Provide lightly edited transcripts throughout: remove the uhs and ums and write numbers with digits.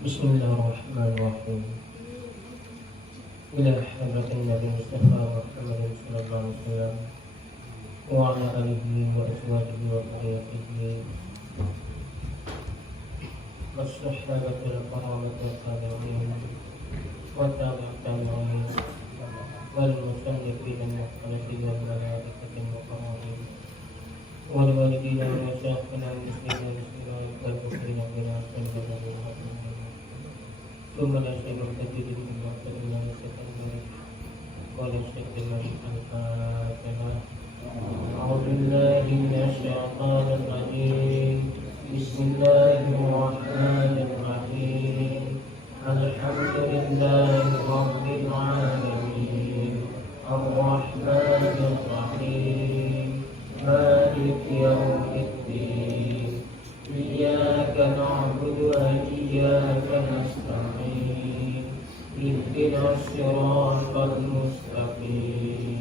Bismillahirrahmanirrahim. Ila hadratin Nabi Mustafa Muhammad sallallahu alaihi wasallam wa ala alihi wa azwajihi wa dhurriyyatihi was-sahabati al-kiramati wat-tabi'in wa tabi'in wal musannifin al-mukhlisin wal malaikatin muqarrabin wal walidina wa masyayikhina al-muslimin wal muslimin wal muslimin ثم لا شيء تجد من وقت الله سبحانه ولا شيء من الفاتحة. أعوذ بالله من الشيطان الرجيم. بسم الله الرحمن الرحيم. الحمد لله رب العالمين الرحمن الرحيم مالك يوم الدين إياك نعبد وإياك نستعين اهدنا الصراط المستقيم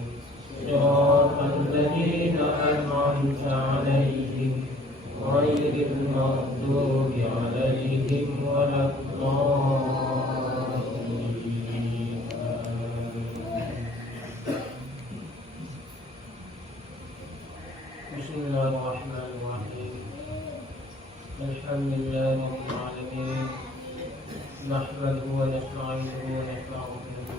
صراط الذين أنعمت عليهم غير المغضوب عليهم ولا الضالين. بسم الله الرحمن الرحيم. الحمد لله رب العالمين نحمده ونستعينه ونستغفره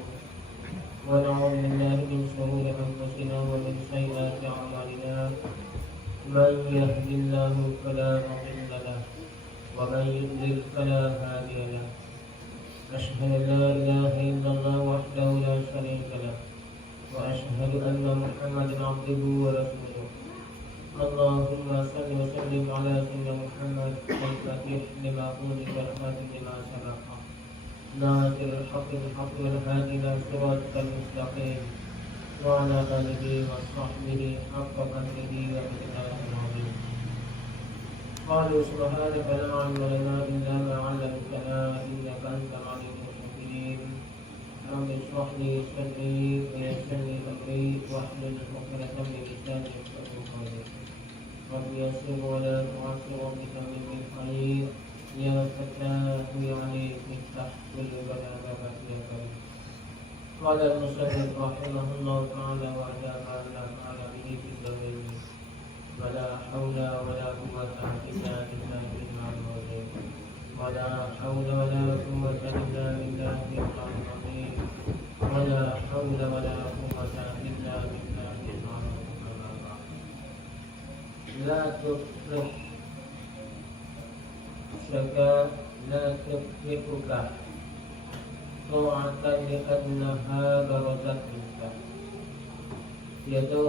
ونعوذ بالله من شرور انفسنا ومن سيئات اعمالنا من يهد الله فلا مضل له ومن يضلل فلا هادي له اشهد ان لا اله الا الله وحده لا شريك له واشهد ان محمدا عبده ورسوله. اللهم صل وسلم على سيدنا محمد الفاتح لما أغلق والخاتم لما سبق ناصر الحق بالحق والهادي إلى صراطك المستقيم وعلى آله وصحبه حق قدره ومقداره العظيم. قالوا سبحانك لا علم لنا إلا ما علمتنا إنك أنت العليم الحكيم. رب اشرح لي صدري ويسر لي أمري واحلل عقدة من لساني يفقهوا قولي. رب يسر ولا تعسر بك من الخير يا فتاه يا عليم افتح كل بلا بابك يا كريم. قال المصنف رحمه الله تعالى وأجاب ما فعل به في الدارين ولا حول ولا قوة إلا بالله العظيم ولا حول ولا قوة إلا بالله العظيم ولا حول ولا قوة إلا بالله العظيم. لا تفرح شكا لا تفرحك طاعة لأنها برزت منك. Yaitu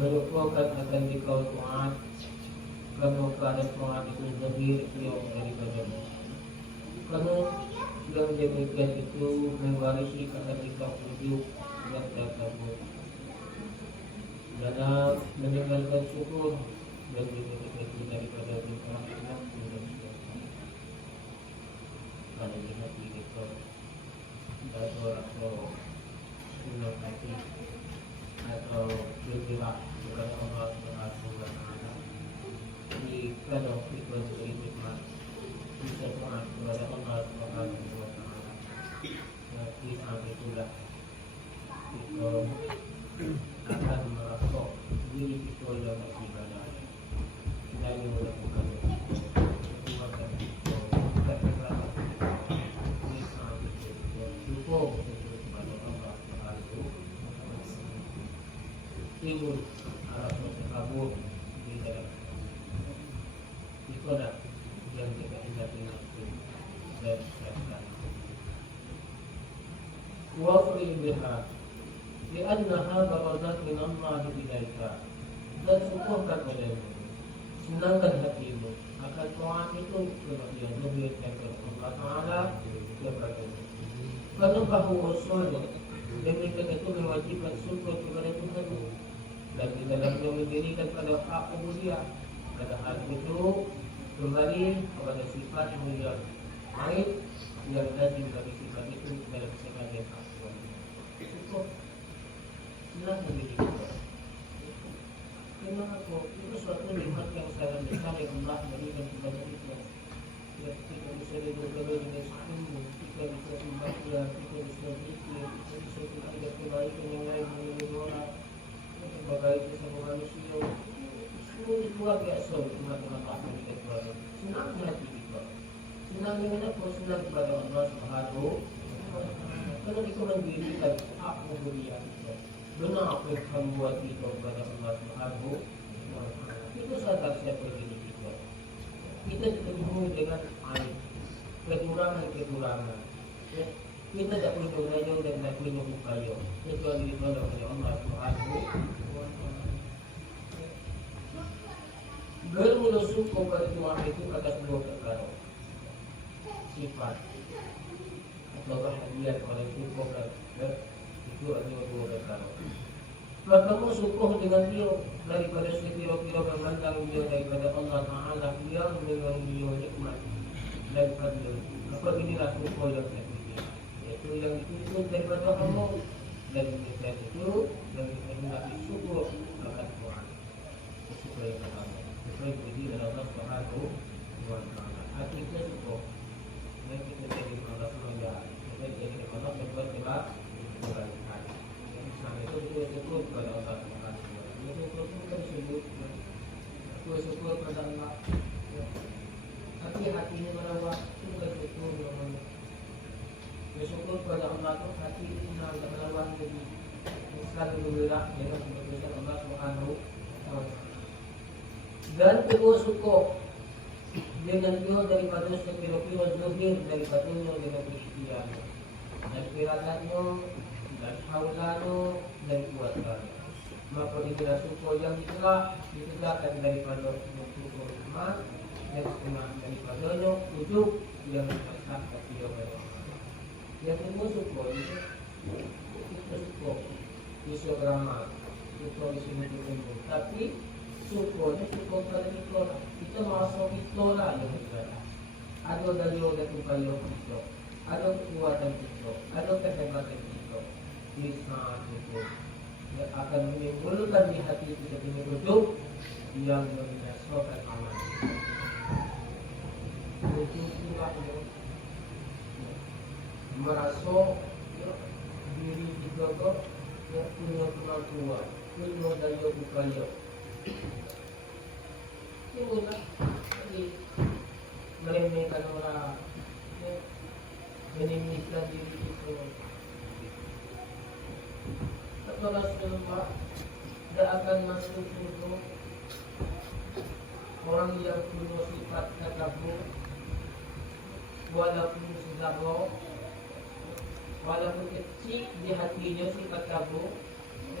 melupakan akan dikau taat kamu pada taat itu zahir yang daripadamu. Kamu yang demikian itu mewarisi akan dikau hidup yang tersebut dalam meninggalkan syukur dan demikian itu daripada bintang Allah dan pada lihat di dan orang sunnah hati atau bergerak kepada Allah Subhanahu wa taala. Jadi kalau kita beri nikmat kita taat kepada Allah Subhanahu wa taala. Nanti sampai itulah kita akan merasa diri kita yang masih ibadah dan melakukan perbuatan kita dan berlaku ini sampai kita cukup kepada Allah Subhanahu timbul arah kabur di dalam itu dah yang kita hendak nafsu dan syaitan. Wafri biha li'annaha barazat min Allah ilaika dan syukurkan padamu senangkan hatimu akan taat itu kemudian lebih kepada Allah Ta'ala kepadamu. Kalau bahu rasulnya demikian itu mewajibkan syukur kepada Tuhanmu dan di dalamnya mendirikan pada hak ubudiyah. Pada hal itu kembali kepada sifat mulia baik yang lazim bagi sifat itu dalam sebagai hak syukur. Senang menjadi kita. Kenapa? Itu suatu nikmat yang sangat besar yang Allah berikan kepada kita. Kita bisa duduk luar biasa teman-teman akan dikatakan senang hati kita. Senang dengan apa? Senang kepada Allah Subhanahu wa Ta'ala. Kalau kita mendirikan aku berian kita, benar apa yang kamu buat kita kepada Allah Subhanahu wa Ta'ala. Kita sadar siapa diri kita. Kita dipenuhi dengan aib, kekurangan-kekurangan. Ya. Kita tak punya raja dan tak punya upaya kecuali ditolong oleh Allah Subhanahu wa Ta'ala. Bermula syukur pada Tuhan itu atas dua perkara. Sifat atau bahagia pada syukur itu adalah dua perkara. Pertama, syukur dengan dia daripada sekira-kira memandang dia daripada Allah Ta'ala yang dengan dia nikmat daripada dia. Apa inilah syukur yang saya pilih, iaitu yang dituntut daripada Allah dan kita itu dan kita hendak syukur akan Tuhan. Syukur yang pertama. Supaya puji adalah Allah Subhanahu wa Ta'ala. Hati kita syukur. Dan kita jadi Allah SWT. Kita jadi Allah sebab kebaikan. Islam itu betul-betul kepada Allah SWT. Betul-betul kita disebut. Syukur kepada Allah. Tapi hatinya merawat itu bukan syukur namanya. Bersyukur kepada Allah itu hati itu merawat jadi selalu bergerak dengan kebetulan Allah Subhanahu wa Ta'ala. Dan kedua syukur dengan dia daripada sekira-kira zahir daripadanya dengan ikhtiar dan kiratannya dan haulannya dan kuatannya. Maka inilah syukur yang ditegakkan daripada syukur iman dan setengah daripadanya wujud yang mengesahkan dia pada Allah. Yang kedua syukur itu kita syukur bisa beramal, syukur bisa menunjuk, tapi syukurnya syukur pada kita merasa kita lah yang bergerak. Ada daya upaya kita, ada kekuatan kita, ada kehebatan kita. Bisa syukur yang akan menimbulkan di hati kita ini wujud yang mengesahkan amal. Wujud juga merasa diri kita punya kemampuan, punya daya upaya. Itulah jadi meremehkan orang, meninggikan diri itu. Kata Rasulullah, tidak akan masuk surga orang yang punya sifat takabur, walaupun sedekah, walaupun kecil di hatinya sifat takabur,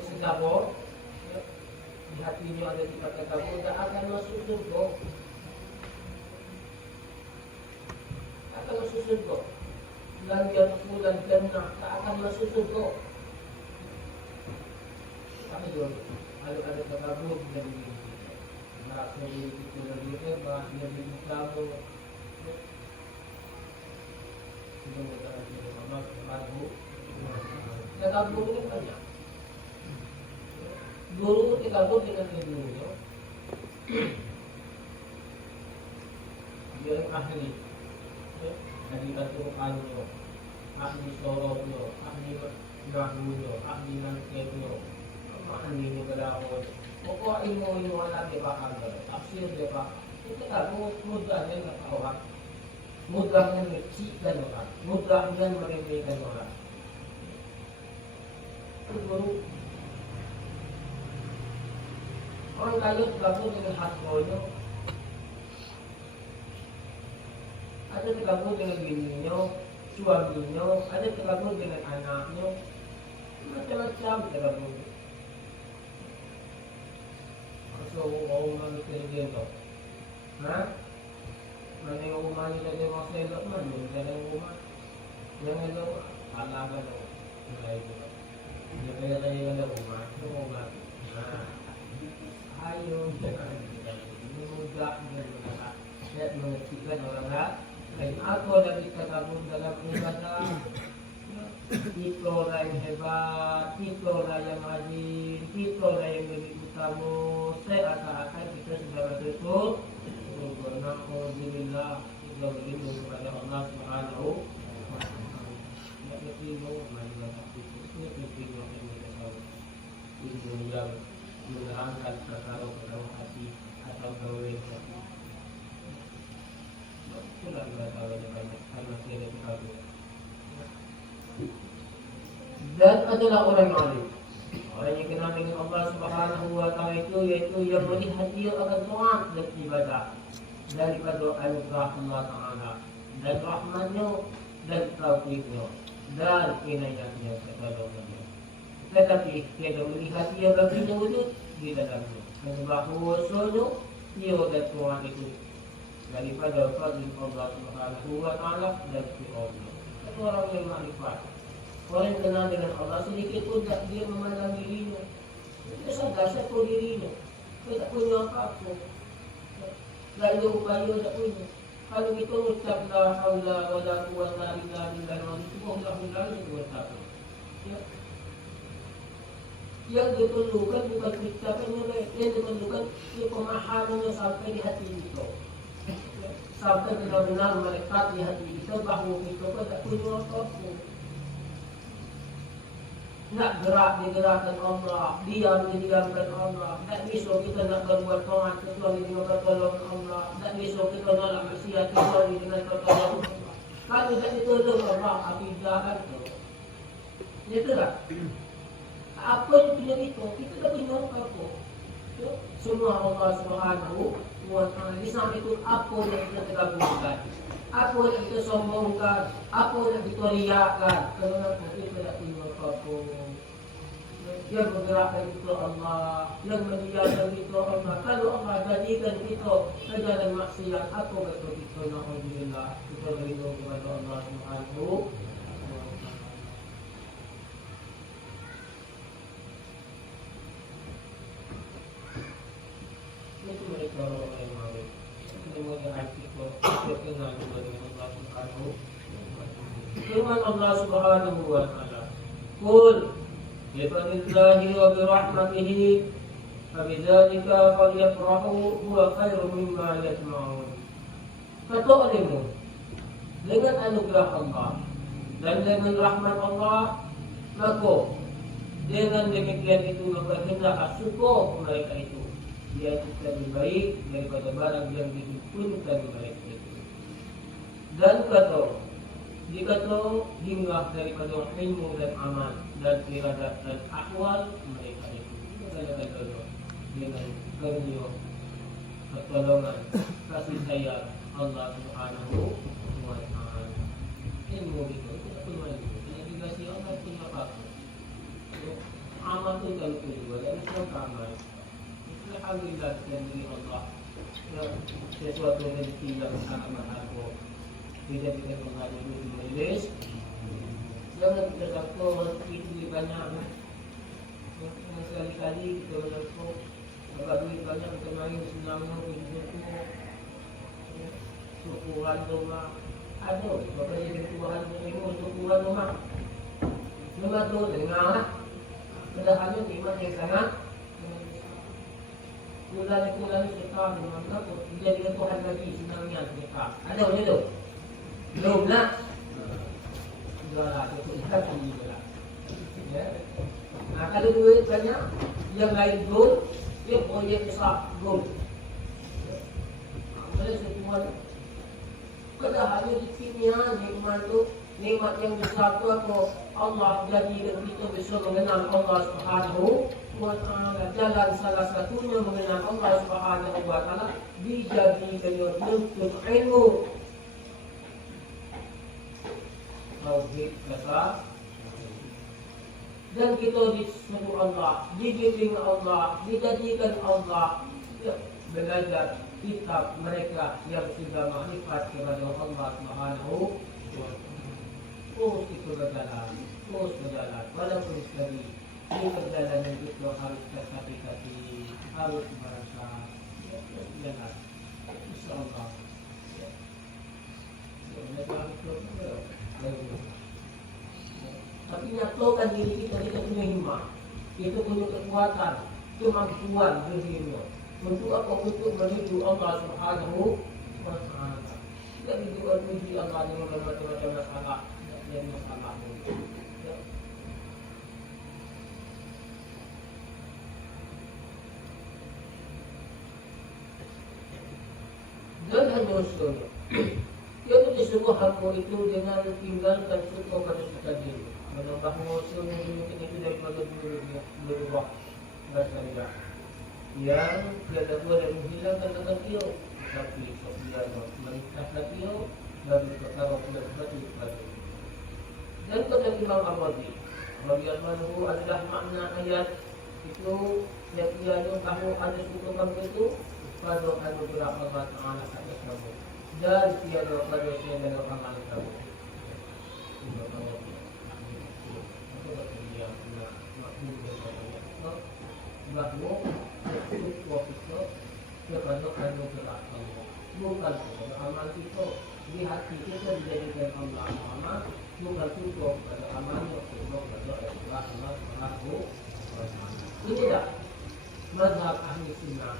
sedekah. Di hatinya ada sifat takabur, tak akan masuk surga. Akan masuk surga. Dan yang jannah tak akan masuk surga. Tapi juga kalau ada takabur dan merasa diri kita lebih hebat, lebih utama. Kita mengatakan kepada Allah Subhanahu wa Ta'ala. Takabur ini banyak. Guru takabur dengan gurunya. Dia ahli. Ahli Al-Qurannya, ahli sorotnya, ahli nahwunya, ahli nangketnya, ahli berlawan. Pokok ilmu Allah dia paham, tafsir dia paham. Itu kan mudahnya tak tahu, mudahnya mengecikkan orang, mudahnya meremehkan orang. Itu guru. Orang kaya tergabung dengan hartanya, ada tergabung dengan bininya, suaminya, ada tergabung dengan anaknya, macam-macam tergabung. So, orang kerja tu, mana yang rumah ni tak ada masa elok mana, tak ada rumah, yang elok, alam ada, mulai tu. Dia kaya-kaya ada rumah, rumah. Ayo jangan ini mudah dan saya mengertikan orang lain. Aku ada takabur dalam ibadah. Kita orang yang hebat, kita orang yang rajin, kita orang yang lebih utama. Saya akan kita sudah bersyukur. Alhamdulillah kita berlindung kepada Allah Subhanahu wa Ta'ala. Ya berlindung kepada yang menerangkan perkara-perkara hati atau adalah orang yang alim. Orang yang kenal dengan Allah Subhanahu wa Ta'ala itu yaitu yang melihat dia akan taat dan ibadah daripada anugerah Allah Ta'ala dan rahmatnya dan taufiknya dan inayatnya kepada dia. Tetapi tiada melihat dia baginya wujud di dalamnya. Dan bahawasanya dia dan Tuhan itu daripada fadil Allah Subhanahu wa Ta'ala dan firman-Nya. Itu orang yang makrifat. Orang yang kenal dengan Allah sedikit pun tak dia memandang dirinya. Dia sadar siapa dirinya. Dia tak punya apa-apa. Tak ada upaya, tak punya. Kalau kita ucap la haula wa la quwwata illa billah itu Allah itu ucap. Yang diperlukan bukan ucapannya, yang diperlukan pemahamannya sampai di hati kita. Sampai benar-benar melekat di hati kita bahawa kita pun tak punya apa-apa. Nak gerak digerakkan Allah, diam didiamkan Allah. Tak bisa kita nak berbuat taat kecuali dengan pertolongan Allah. Tak bisa kita nak maksiat kecuali dengan pertolongan Allah. Kalau tak ditolong Allah, akidah kan tu. Itu tak? Apa yang punya kita tak punya apa-apa. Semua Allah Subhanahu wa Ta'ala. Di sana itu apa yang kita tegakkan, apa yang kita sombongkan, apa yang kita riakkan. Kerana kita tak punya apa-apa. Yang bergerakkan kita Allah, yang mendiamkan kita Allah. Kalau Allah jadikan kita ke jalan maksiat, apa betul kita nak alhamdulillah kita berdoa kepada Allah Subhanahu wa Ta'ala. Itu mereka orang yang mahu. Semua yang hati kita kenal dengan Allah Subhanahu wa Ta'ala. Firman Allah Subhanahu wa Ta'ala. Qul bifadlillahi wa birahmatihi fabidzalika falyafrahu huwa khairum mimma yajma'un. Kata olehmu, dengan anugerah Allah dan dengan rahmat Allah, maka dengan demikian itu hendaklah syukur mereka itu. Dia lebih baik daripada barang yang dihimpun mereka itu. Dan kata hingga daripada ilmu dan amal dan iradat dan akwal mereka itu. Segala-galanya dengan karunia, pertolongan, kasih sayang Allah Subhanahu wa Ta'ala. Ilmu itu tidak punya ilmu. Tidak dikasih Allah punya apa-apa. Amal itu kalau kedua dan Islam amal. Alhamdulillah dan diri Allah. Sesuatu rezeki yang sangat mahal. Tidak kita menghadiri di majlis. Jangan kita takut duit banyak. Sekali-kali kita berlaku agak duit banyak kita main senangnya kita syukuran rumah. Ada apa jadi Tuhan itu syukuran rumah. Cuma tu dengar. Padahalnya nikmat yang sangat. Bulan-bulan kita dengan apa? Dia dengan Tuhan lagi senangnya kita. Ada boleh tu? Belum lah. Jualah, kita juga. Ya. Nah, kalau duit banyak, yang lain gold, dia proyek besar gold. Boleh semua. Padahalnya di sini nikmat tu, nikmat yang besar tu apa? Allah jadikan kita bisa mengenal Allah Subhanahu wa Ta'ala. Jalan salah satunya mengenal Allah Subhanahu wa Ta'ala dijadikan untuk ilmu tauhid kata. Dan kita disuruh Allah, dibimbing Allah, dijadikan Allah belajar kitab mereka yang sudah makrifat kepada Allah Subhanahu wa Ta'ala. Terus itu berjalan, walaupun sekali di perjalanan itu harus terhati-hati, harus merasa jelas, insyaAllah. Tapi nyatakan diri kita punya himmah, kita punya kekuatan, kemampuan dirinya untuk apa? Untuk menuju Allah Subhanahu wa Ta'ala. Tidak menuju Allah dengan macam-macam masalah dan masalah itu. Dan hanya usulnya. Dia disuruh hamba itu dengan tinggalkan syukur pada kita diri. menambah musuh mungkin itu daripada berubah rasanya yang tiada buat dan menghilangkan akan dia, tapi dia meningkatkan dia dan berkata betul dan kata Imam Al-Ghazali radhiyallahu adalah makna ayat itu yang dia kamu ada suku kamu itu pada anugerah Allah Taala atas kamu dan tiada pada tiada amal kamu. Bahawa waktu itu kepada anugerah Allah bukan kepada amal kita di hati kita dijadikan Allah amal bukan cukup pada amal cukup pada Allah Subhanahu wa Ta'ala. Inilah mazhab ahli sunnah.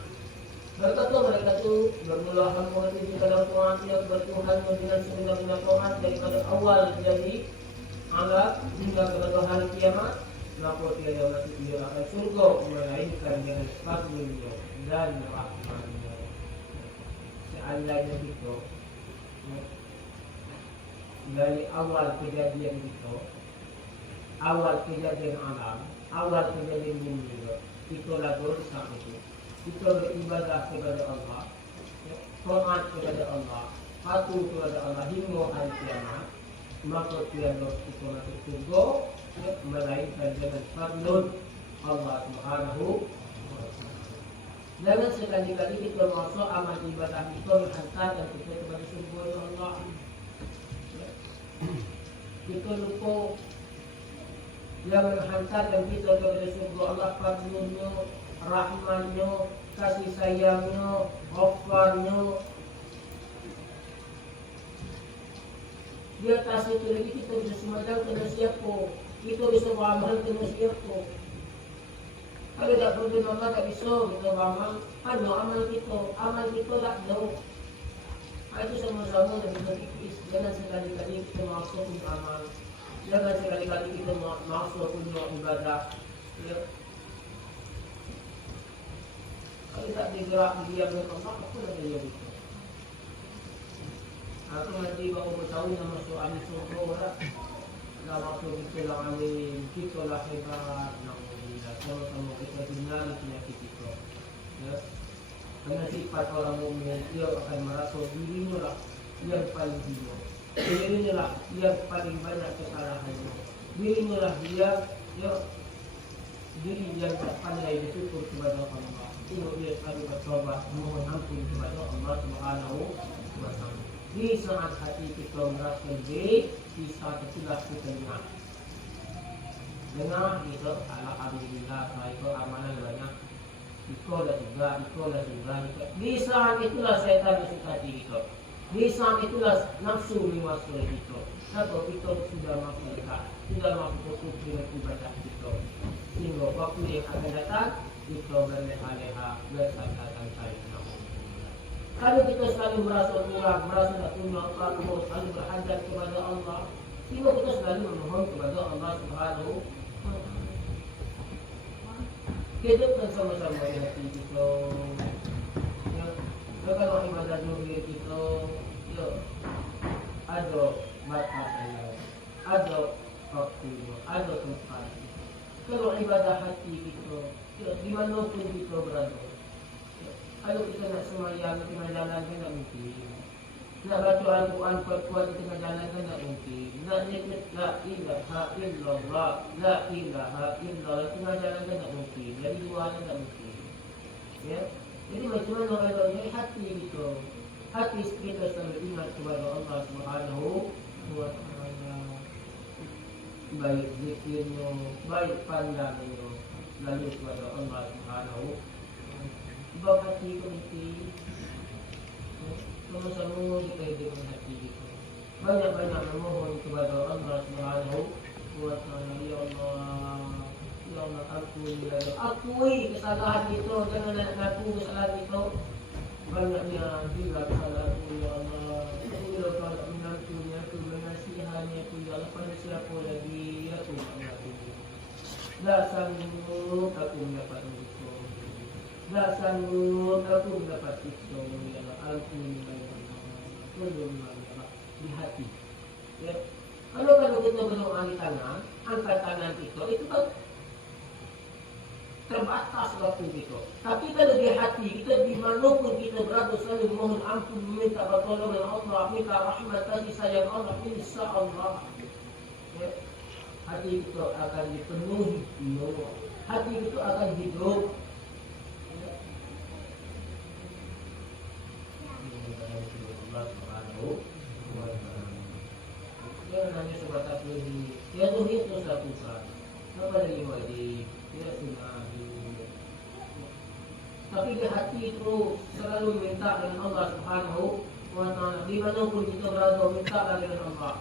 Berkata mereka itu bermula mengerti dalam Tuhan yang bertuhan dengan sebenar-benar Tuhan daripada awal jadi alat hingga kepada hari kiamat. Maka tiada masuk dia akan surga melainkan dengan fadlnya dan rahmatnya. Seandainya itu dari awal kejadian itu, awal kejadian alam, awal kejadian bumi itulah dosa itu. Kita beribadah kepada Allah, taat kepada Allah, patuh kepada Allah hingga hari kiamat. Maka tiada kita masuk surga melainkan dengan fadlun Allah Subhanahu wa Ta'ala. Jangan sekali-kali kita masuk amal ibadah kita menghantarkan kita kepada surga Allah. Kita lupa yang menghantarkan kita kepada surga Allah fadlunnya, rahmannya, kasih sayangnya, ghafarnya. Di atas itu lagi kita bisa semacam kena siapa, kita bisa beramal kena siapa. Kalau tak perlu Allah tak bisa kita beramal, hanya amal kita tak jauh. Itu sama-sama dan kita tipis. Jangan sekali-kali kita masuk untuk amal, jangan sekali-kali kita masuk untuk ibadah. Ya. Kalau tak digerak dia dengan Allah, apa nak dia itu? Aku nanti baru bertahu nama soal surga lah. Dah waktu kita lah amin, kita lah hebat. Alhamdulillah, sama-sama kita tinggal penyakit kita. Ya. Kerana sifat orang mukmin, dia akan merasa dirinya lah yang paling hina. Dirinya lah yang paling banyak kesalahannya. Dirinya lah diri yang tak pandai bersyukur kepada Allah. Dia selalu bertobat mohon ampun kepada Allah Subhanahu wa Ta'ala. Di saat hati kita merasa baik, di saat itulah kita dengar kita alhamdulillah itu amalan banyak. Ikolah juga. Di saat itulah syaitan masuk hati kita. Di saat itulah nafsu masuk kita. Kalau kita sudah masuk fokus dengan ibadah kita. Sehingga waktu yang akan datang kita berleha-leha bersangka-sangka. Kalau kita selalu merasa kurang, merasa tak punya apa-apa, selalu berhajat kepada Allah, sehingga kita selalu memohon kepada Allah Subhanahu wa Ta'ala. Hidupkan sama-sama di hati kita. Ya, kalau ibadah zuhir kita, ya, ada batasannya, ada waktunya, ada tempatnya. Kalau ibadah hati kita, ya, dimanapun kita berada. Kalau kita nak semayang di tengah jalan kan tak mungkin. Nak baca Al-Quran kuat-kuat di tengah jalan kan tak mungkin. Nak nyebut la ilaha illallah, la ilaha illallah di tengah jalan kan tak mungkin. Jadi dua kan tak mungkin. Ya. Jadi macam mana adanya hati kita. Hati kita selalu ingat kepada Allah Subhanahu wa Ta'ala. Baik zikirnya, baik pandangnya, lalu kepada Allah Subhanahu wa Ta'ala. Sebab hati kita sama-sama kita hidup dengan hati kita. Banyak-banyak memohon kepada Allah Subhanahu wa Ta'ala. Ya Allah, akui kesalahan kita. Jangan nak ngaku kesalahan kita. Banyaknya bila kesalahan itu, ya Allah. Bila kau tak mengampuni aku, menasihani aku, ya Allah, pada siapa lagi aku tak mengampuni. Tak sanggup aku mendapat itu. Tak sanggup aku mendapat itu. Ya Allah, ampuni saya. Tolonglah di hati. Ya. Kalau kita berdoa di tangan, angkat tangan kita, itu kan terbatas waktu kita. Tapi kalau di hati kita, dimanapun kita berada, selalu mohon ampun, minta pertolongan Allah, minta rahmat kasih sayang Allah, insya Allah ya, hati kita akan dipenuhi Allah. Hati kita akan hidup. Jangan hanya sebatas lebih. Ya tuh itu satu saat. Apa lagi wajib? Ya sunnah. Tapi di hati itu selalu minta dengan Allah Subhanahu wa Ta'ala. Dimanapun kita berada, minta dengan Allah.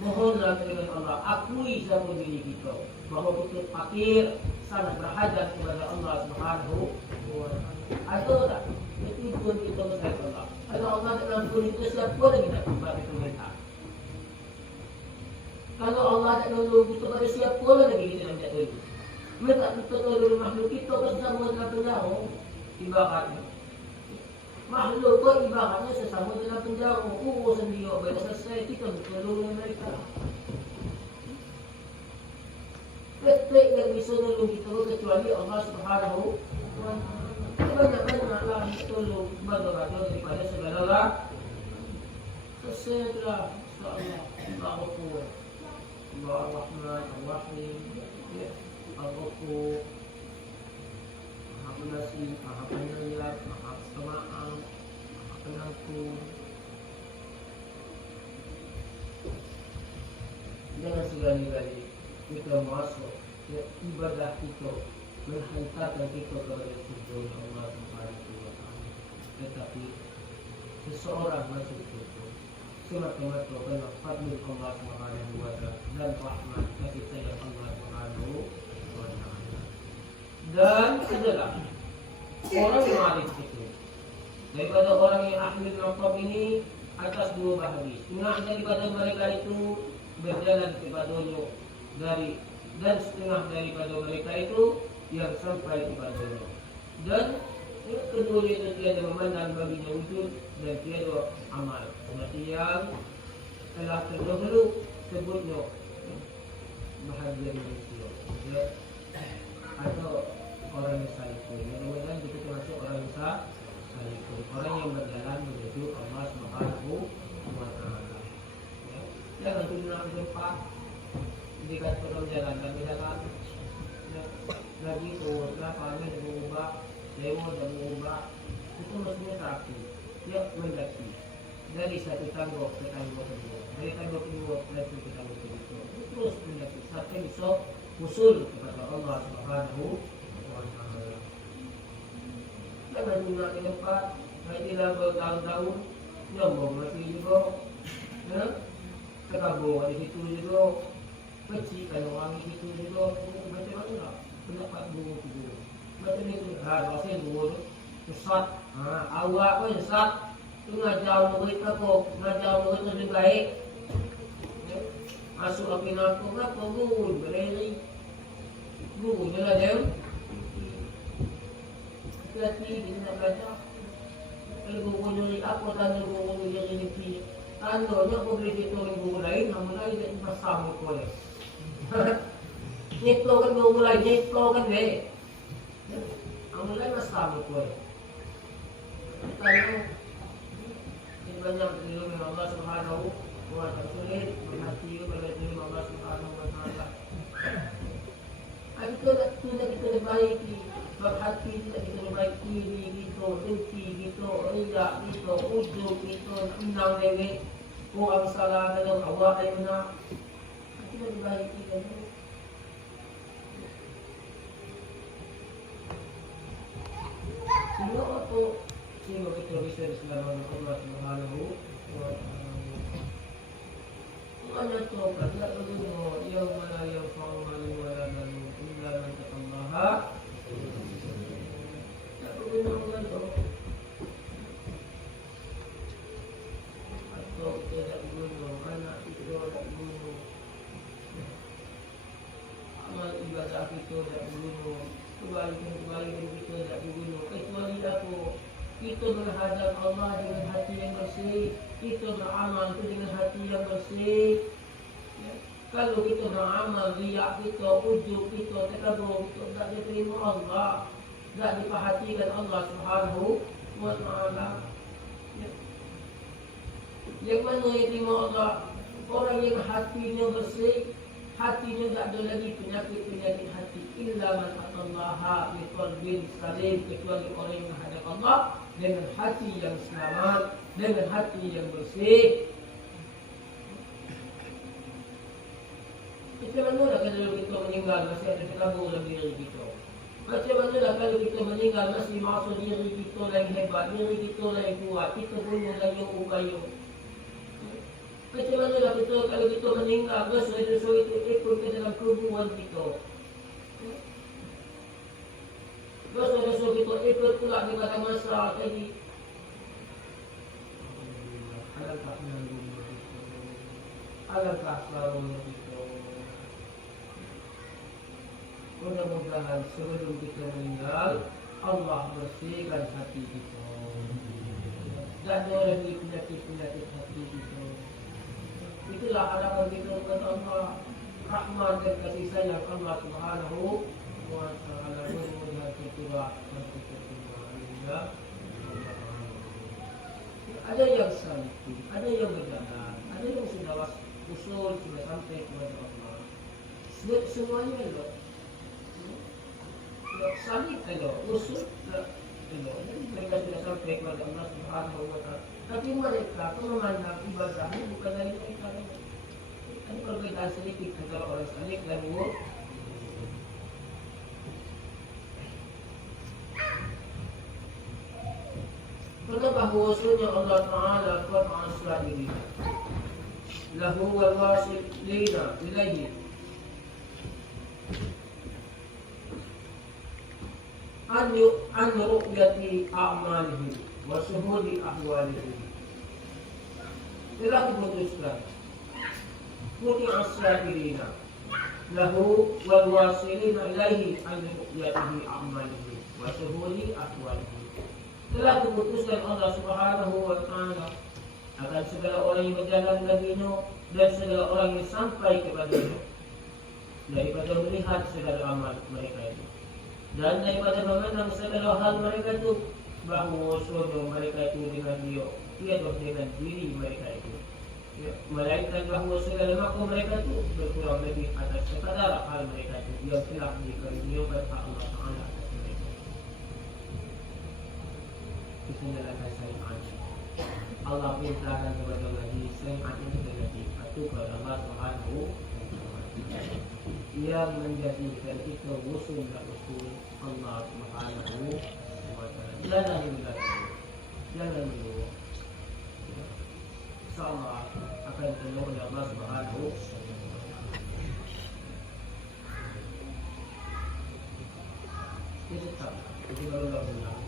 Mohonlah dengan Allah. Akui sama diri kita bahwa kita fakir, sangat berhajat kepada Allah Subhanahu wa Ta'ala. Ada tak? Itu pun kita berkata Allah. Kalau Allah tak ampun itu, siapa lagi nak buat itu minta? Kalau Allah tak tolong kita, pada siapa lagi kita nak tolong? Mereka kita tolong makhluk kita bersama dengan penjauh. Ibaratnya makhluk itu ibaratnya sesama dengan penjauh. Urusan dia bila selesai, kita bertolong mereka. Ketik yang bisa tolong kita kecuali Allah Subhanahu wa Ta'ala. Banyak-banyaklah tolong bagi-bagi daripada segala sesuatu. InsyaAllah Al-Ghafur, Ar-Rahman, Ar-Rahim, Al-Ghafur, Maha Pengasih, Maha Penyayang, Maha Pemaaf, Maha Pengampun. Jangan sekali-kali kita masuk ibadah kita menghantarkan kita kepada tujuan Allah Subhanahu wa Ta'ala. Tetapi seseorang masuk itu semata-mata kerana fadlul Allah Subhanahu wa Ta'ala dan rahmat kasih sayang Allah Subhanahu wa Ta'ala. Dan adalah orang yang arif itu daripada orang yang ahli nafkah ini atas dua bahagi. Setengah daripada mereka itu berjalan kepadanya dan setengah daripada mereka itu yang sampai kepadanya. Dan kedua itu tiada memandang baginya wujud dan tiada amal. Seperti yang telah terdahulu sebutnya bahagia manusia. Ya, atau orang yang salihun. Mudah-mudahan kita termasuk orang yang salihun, orang yang berjalan menuju Allah Subhanahu wa Ta'ala. Ya, jangan tunda berjumpa jika orang jalan dan jalan. Lagi turutlah kami dan mengubah dewa dan mengubah itu maksudnya kaki dia mendaki dari satu tangga ke tangga kedua, dari tangga kedua ke tangga kedua, terus mendaki sampai bisa usul kepada Allah Subhanahu wa Ta'ala. Jangan tunggu di tempat nantilah bertahun-tahun nyombong masih juga ya, terkabur di situ juga, pecikan orang di situ juga, macam-macam pendapat guru itu macam itu. Bahasa guru sesat, awak pun sesat. Tu ngajar murid apa, ngajar murid lebih baik. Masuk api neraka apa guru berdiri, guru je lah dia. Hati dia nak belajar. Kalau guru nyuri apa, tanda guru jadi ni. Tandanya apa boleh kita guru lain, nama lain dia pasang muka dia. Nyiplo kan guru lain, nyiplo kan dia. Mulai masalah itu. Kalau banyak ilmu Allah Subhanahu wa Ta'ala, sulit berhati kepada ilmu Allah Subhanahu wa Ta'ala. Kita kita perbaiki, berhati kita perbaiki diri kita, dengki kita, riak kita, ujub kita, tenang diri, orang salah dengan Allah yang benar. Kita perbaiki kan. Semua itu sehingga kita bisa diselamatkan Allah Subhanahu wa Ta'ala. Hanya tobat, tidak perlu yang mana yang fa'amal wala banun illa man taqallaha. Tak perlu nak atau tidak perlu anak kita tidak perlu amal ibadah kita tidak perlu. Kembali kita tidak berguna kecuali aku kita menghadap Allah dengan hati yang bersih, kita beramal itu dengan hati yang bersih. Kalau kita beramal, riak kita, ujub kita, takabur kita, tak diterima Allah, tak diperhatikan Allah Subhanahu wa Ta'ala. Yang mana yang terima Allah? Orang yang hatinya bersih, hatinya tak ada lagi penyakit-penyakit hati. Illa man atallaha biqalbin salim, kecuali orang yang menghadap Allah dengan hati yang selamat, dengan hati yang bersih. Macam mana lah kalau kita meninggal masih ada takabur dalam diri kita? Macam mana lah kalau kita meninggal masih merasa diri kita lagi hebat, diri kita lagi kuat, kita punya gayung upaya? Macam mana lah kita kalau kita meninggal dosa-dosa itu ikut ke dalam kuburan kita? Dosa-dosa kita ikut pula di pada masa tadi. Alangkah menanggung kita, alangkah selalunya kita. Mudah-mudahan sebelum kita meninggal, Allah bersihkan hati kita. Tak ada lagi penyakit-penyakit hati kita. Itulah harapan kita kepada Allah, rahmat dan kasih sayang Allah Subhanahu wa Ta'ala. Mudah-mudahan kita meninggal. Ada yang sakit, ada yang berjalan, ada yang sudah usul, sudah sampai kepada Allah. Semuanya loh. Salib ada, usul ada. Mereka sudah sampai kepada Allah Subhanahu wa Ta'ala. Tapi mereka memandang ibadah ini bukan dari mereka. Ada perbedaan sedikit antara orang salib dan mu'min. Karena bahawasanya Allah Ta'ala qad'an as-sabirin lahu wal wasilina ilaihi an ru'yati a'malihim wa suhudi ahwalihim. Telah diputuskan Qud'i as-sabirina lahu wal wasilina ilaihi an ru'yatihi a'malihim wa suhudi ahwalihim. Telah diputuskan Allah Subhanahu wa Ta'ala akan segala orang yang berjalan baginya dan segala orang yang sampai kepadanya daripada melihat segala amal mereka itu, dan daripada memandang segala hal mereka itu, bahawa sodo mereka itu dengan dia, tiada dengan diri mereka itu, melainkan bahawa segala makhluk mereka itu berkurang lebih atas sekadar hal mereka itu yang telah dikaruniakan Allah Ta'ala atas mereka. Kesenjalan syariat Allah perintahkan kepada Nabi syariat ini menjadi patuh kepada Allah Subhanahu yang menjadikan kita usul dan usul Allah Subhanahu wa Ta'ala. Jangan meninggalkan, jangan menunggu. InsyaAllah akan ketemu oleh Allah Subhanahu wa Ta'ala. Kita tetap, kita berulang-ulang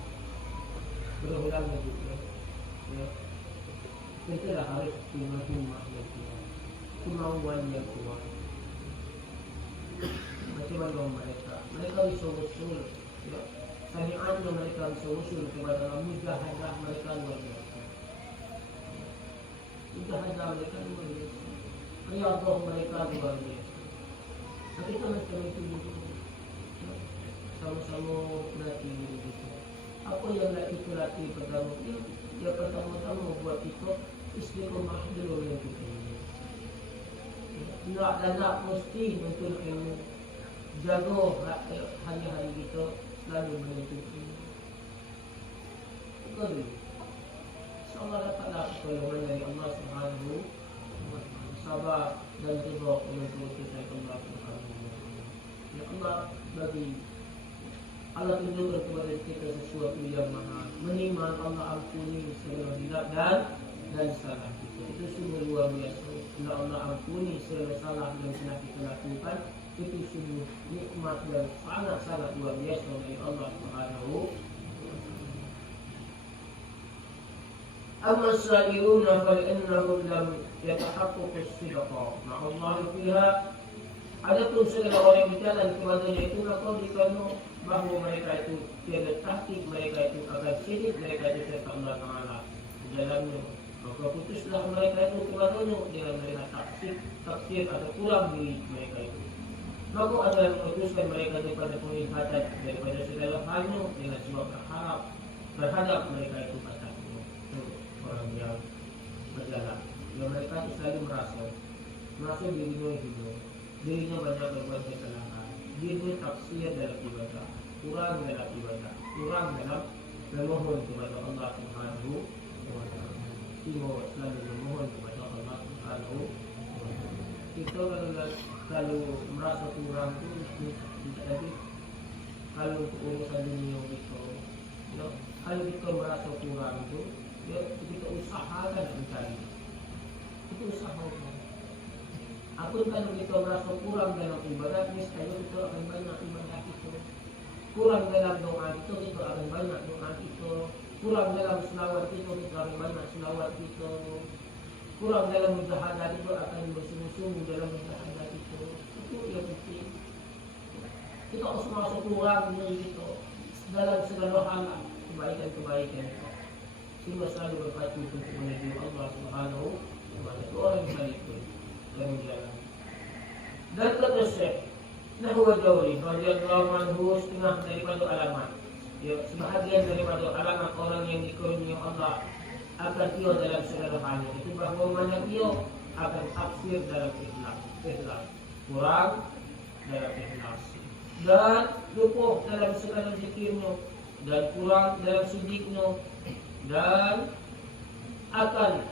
juga. Kita lah harus himah yang kuat, kemauan yang kuat. Macam mana mereka bisa usul, syariatnya mereka bisa usul kepada mujahadah mereka luar biasa. Mujahadah mereka luar biasa, riyadhah mereka luar biasa. Tapi kita macam itu juga, sama-sama latih diri kita. Apa yang nak kita latih pertama? Yang pertama-tama buat kita istiqomah dulu yang kita ini. Nak dan nak mesti menuntut ilmu. Jaga hari-hari kita selalu menuntut ilmu. Buka dulu. InsyaAllah dapatlah pertolongan dari Allah Subhanahu wa Ta'ala. Sabar dan redha dengan keputusan Allah Subhanahu wa Ta'ala. Ya Allah bagi Allah tunjukkan kepada kita sesuatu yang mahal. Menimbang Allah ampuni segala hilap dan salah kita. Itu sungguh luar biasa. Bila Allah ampuni segala salah yang telah kita lakukan, itu sungguh nikmat dan sangat-sangat luar biasa dari Allah Subhanahu wa Ta'ala. Amma as-sa'iruna fal'innahum lam yatahaqqaqu as-sidqa ma'allahi fiha. Adapun segala orang yang berjalan kepadanya itu, maka dikatakan bahawa mereka itu tiada tahqiq, mereka itu akan sidik, mereka itu serta Allah Ta'ala di dalamnya. Maka putuslah mereka itu kepadanya dengan mereka taksir atau kurang diri mereka itu. Maka ada yang memutuskan mereka daripada penglihatan daripada segala halnya dengan sebab berharap terhadap mereka itu kataku orang yang berjalan. Yang mereka itu selalu merasa dirinya banyak berbuat kesalahan, dirinya taksir dalam ibadah, kurang dalam ibadah, kurang dalam memohon kepada Allah Subhanahu wa Ta'ala. Kita selalu memohon kepada Allah Subhanahu wa Ta'ala. Kita kalau merasa kurang itu jadi kalau urusan dunia kita, ya, kalau kita merasa kurang itu, ya, kita usahakan mencari. Itu usahakan. Apun kalau kita merasa kurang dalam ibadat, niscaya kita akan banyak ibadat kita. Kurang dalam doa kita akan banyak doa kita. Kurang dalam selawat kita akan banyak selawat kita. Kurang dalam mujahadah kita akan bersungguh-sungguh dalam mujahadah kita. Itu yang penting. Kita harus merasa kurang diri kita dalam segala hal kebaikan-kebaikan kita. Sehingga selalu berpacu untuk menuju Allah Subhanahu wa Ta'ala. Itu orang yang balik pun dan berjalan. Dan terusnya Nahwa Jawri radhiyallahu anhu setengah daripada alamat, ya, sebahagian daripada alamat orang yang dikurniai Allah akan ia dalam segala halnya itu bahawa mana ia akan tafsir dalam ikhlas, kurang dalam ikhlas, dan lupa dalam segala zikirnya, dan kurang dalam sidiknya, dan akan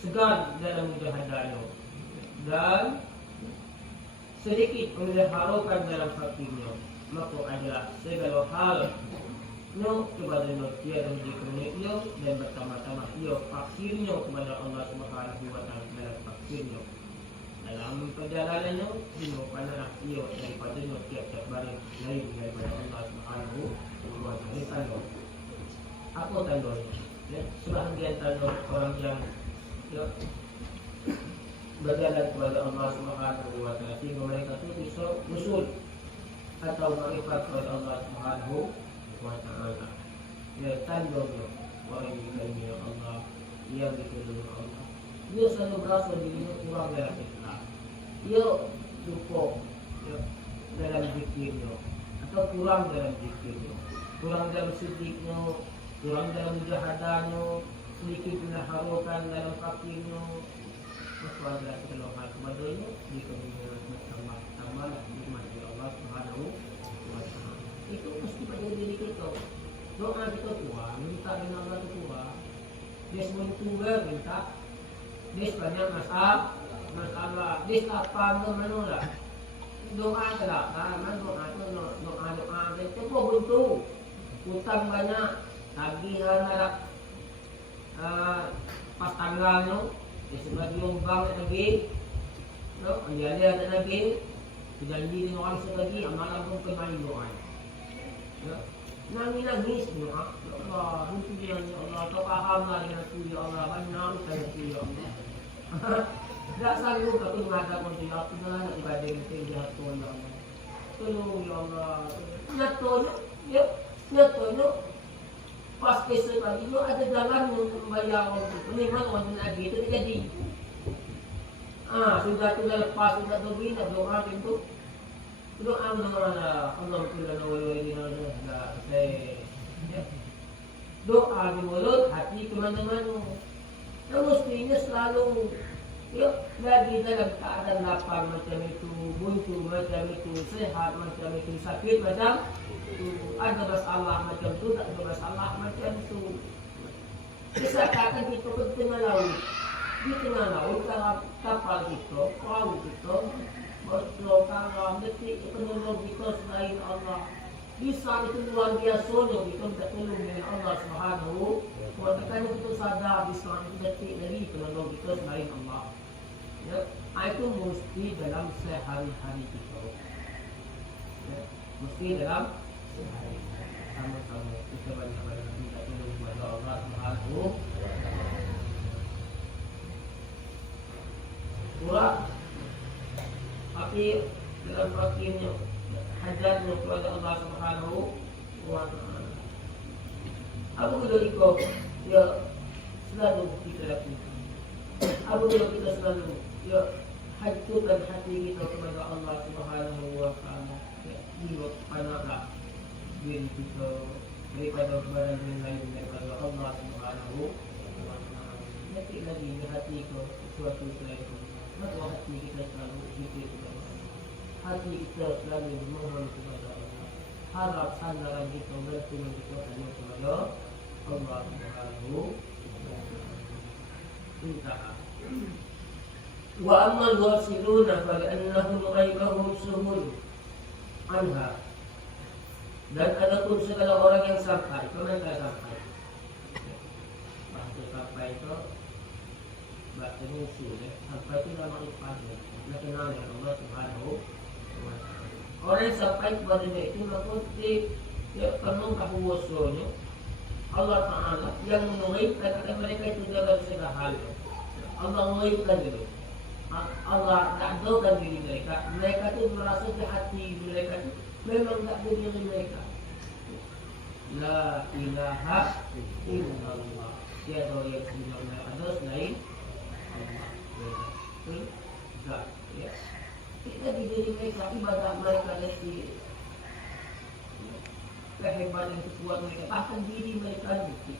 segan dalam mujahadahnya, dan sedikit meliharakan dalam fakirnya. Maka adalah segala hal kepada dia dan dikurniai ia dan bertama-tama ia fakirnya kepada Allah Subhanahu wa Ta'ala dalam fakirnya. Dalam perjalanannya ia panalah ia daripadanya tiap-tiap baring lain daripada Allah Subhanahu wa Ta'ala. Apa tandanya? Ya, sebahagian tanda orang yang, ya, berjalan kepada Allah Subhanahu wa Ta'ala sehingga mereka itu bisa usul atau makrifat kepada Allah Subhanahu wa Ta'ala. Ya, tandanya orang yang dikenal Allah, yang dikenal Allah, dia selalu merasa dirinya kurang dalam ikhlas. Dia lupa, ya, dalam zikirnya atau kurang dalam zikirnya, kurang dalam sidiknya, kurang dalam mujahadahnya, sedikit meliharakan dalam fakirnya. Maka adalah keluhan kepadanya jika tambah nikmat dari Allah Subhanahu wa Ta'ala. Itu mesti pada diri kita. Doa kita kuat, minta dengan Allah itu kuat. Dia semua tua minta. Dia banyak masalah. Dia apa mana lah. Doa tak mana doa itu pun buntu. Hutang banyak, tagihan ada pas tanggalnya. Sebab diombang lagi, no, dia ada lagi, berjanji dengan orang sekali, amalan pun kembali doa. Nangis doa, ya Allah, ya Allah, kau fahamlah dengan aku ya Allah, benar saya ya Allah. Tak sanggup aku menghadap untuk aku nak ibadah kita ya Allah. Tolong ya Allah, nyatanya. Pas besok lagi itu ada jalan untuk membayar orang itu. Memang orang lagi itu jadi. Sudah lepas, sudah berbina doa itu. Doa dengan Allah Subhanahu wa Ta'ala. Doa di mulut, hati kemana-mana. Dan mestinya selalu, ya, lagi dalam keadaan lapar macam itu, buntu macam itu, sehat macam itu, sakit macam ada masalah macam tu, tak ada masalah macam tu. Misalkan kita ke tengah laut, di tengah laut kapal kita, perahu kita, berselau karam, detik penolong kita selain Allah. Bisa itu luar biasanya kita minta tolong dengan Allah Subhanahu wa Ta'ala. Kita sadar bisa itu detik lagi penolong kita selain Allah. Ya, itu mesti dalam sehari-hari kita. Ya, mesti dalam sama-sama kita banyak-banyak minta tolong kepada Allah Subhanahu wa Ta'ala. Kurang tapi dalam fakirnya hajatnya kepada Allah Subhanahu wa Ta'ala. Aku sudah ikut, ya, selalu kita lakukan. Apabila kita selalu hancurkan hati kita kepada Allah Subhanahu wa Ta'ala, jiwa panaklah diri kita daripada kepada yang lain daripada Allah Subhanahu wa Ta'ala. Nanti lagi di hati kita sesuatu selain itu, maka hati kita selalu zikir kepada Allah. Hati kita selalu memohon kepada Allah. Harap sandaran kita bertemu kita hanya kepada Allah Subhanahu wa Ta'ala. Wa ammal wasiluna fali'annahum ghaibahum suhul anha. Dan adapun segala orang yang sampai, kemana sampai? Bahasa sampai itu bahasa musuh, sampai itu nama ikhlasnya. Dia kenal dengan Allah Subhanahu wa Ta'ala. Orang yang sampai kepada dia itu maka dia penuh kahwasannya Allah Ta'ala yang mengaibkan akan mereka itu dalam segala hal. Allah mengaibkan dulu. Allah takdirkan diri mereka. Mereka itu merasa di hati mereka itu memang tak ada diri mereka. La ilaha illallah. Tiada yang sebenarnya ada selain Allah. Betul? Tak. Ya. Kita di diri mereka, ibadah mereka dari kehebatan kekuatan mereka, bahkan diri mereka itu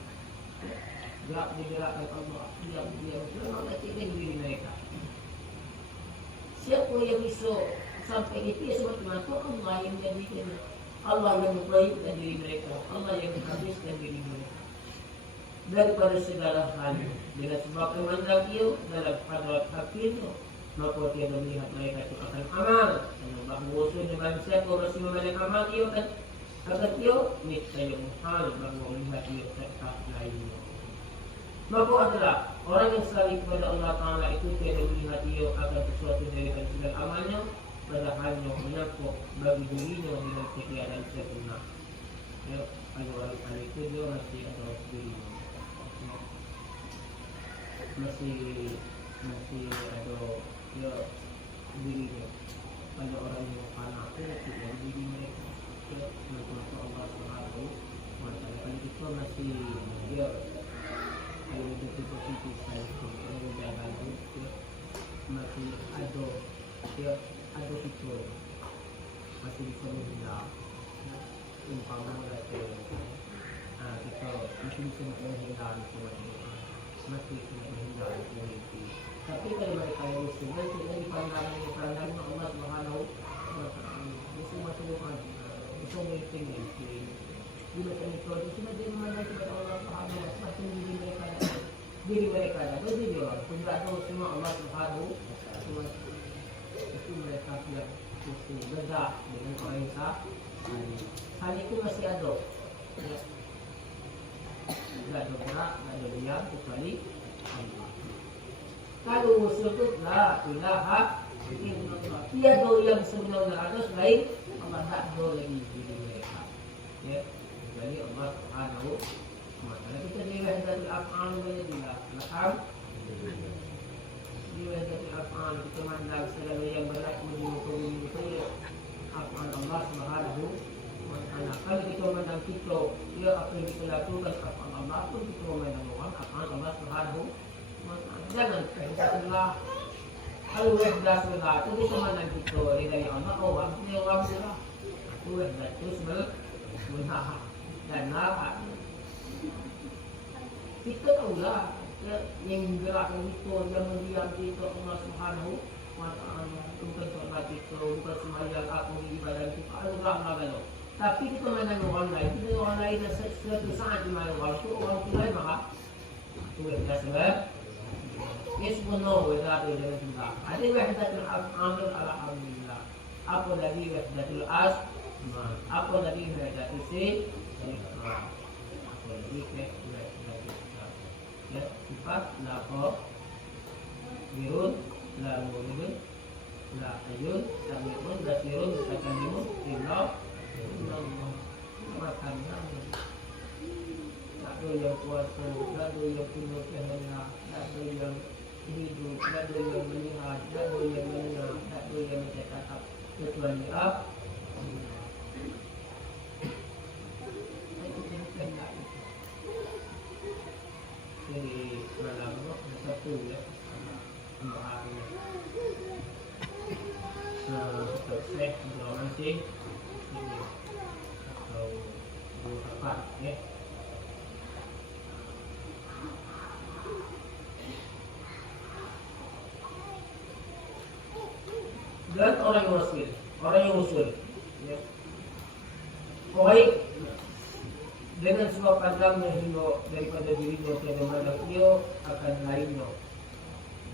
gerak digerakkan Allah, diam memang ketika diri mereka. Siapa yang bisa sampai itu ya sebab itu Allah yang menjadikan, Allah yang membaikkan diri mereka, Allah yang menghabiskan diri mereka daripada segala hal. Dengan sebab memandang dia dalam hadrat hakir, maka dia melihat mereka itu akan amal. Bahawa dengan siapa masih memandang amal dia akan dia niscaya muhal bahawa melihat dia serta lainnya. Maka adalah orang yang selalu kepada Allah Ta'ala itu tiada melihat dia akan sesuatu dari segala amalnya, padahalnya menyangkut bagi dirinya dengan ketiadaan sempurna. Ya, pada orang itu dia masih ada dirinya, masih ada dia dirinya. Pada orang yang panas itu tidak diri mereka. Ya, maka Allah Subhanahu wa Ta'ala kalau kita masih dia kalau itu positif saya kalau jangan itu masih ada dia ada itu masih bisa menghindar umpama kita masih bisa menghindar masih bisa menghindar itu. Tapi kalau mereka yang muslim tidak dipandang Allah Subhanahu wa Ta'ala masih bukan bisa menghindar. Bila mereka itu sudah dia memandang kepada Allah Subhanahu wa Ta'ala diri mereka ada berdiri orang tidak tahu semua Allah Subhanahu wa Ta'ala itu mereka tidak mesti beda dengan orang yang sah. Hal itu masih ada. Tidak ada berat, tidak ada diam kecuali Allah. Kalau musuh itu la ilaha illallah. Tiada yang sebenarnya ada selain Allah, tak ada lagi diri mereka. Ya. Jadi Allah Subhanahu wa Ta'ala kita diwahdatul af'al walillah. Alhamdulillah. Diwahdatul af'al kita mandang segala yang berlaku di muka bumi itu af'al Allah Subhanahu wa Ta'ala. Kalau kita mandang kita, ya apa yang kita lakukan af'al Allah pun kita memandang orang af'al Allah Subhanahu wa Ta'ala. Jangan kehendaklah kalau wahdahullah itu kita mandang kita dari Allah orang ini orang dia. Wahdah itu sebenarnya dan apa kita tahulah ya, yang gerak itu yang mendiam kita Allah Subhanahu wa Ta'ala bukan solat kita bukan sembahyang aku ibadah kita Allah Allah. Tapi kita mandang orang lain, kita orang lain yang suatu saat di mana orang itu orang itu lain maka itu dah sebab yes benar wahdah itu dengan kita ada wahdatul amal alhamdulillah apa lagi wahdatul asma apa lagi wahdatul ya sifat la qaf birun la muridun la ayun sami'un basirun mutakallimun illallah makannya tak ada yang kuasa tak ada yang punya kehendak tak ada yang hidup tak ada yang melihat tak ada yang mendengar tak ada yang bercakap kecuali Allah. di malam satu ya bahari selesai nanti ini atau apa ya. Dan orang yang usul ya. Baik dengan sebuah pandangnya hindo daripada dirinya pada mana dia akan lainnya.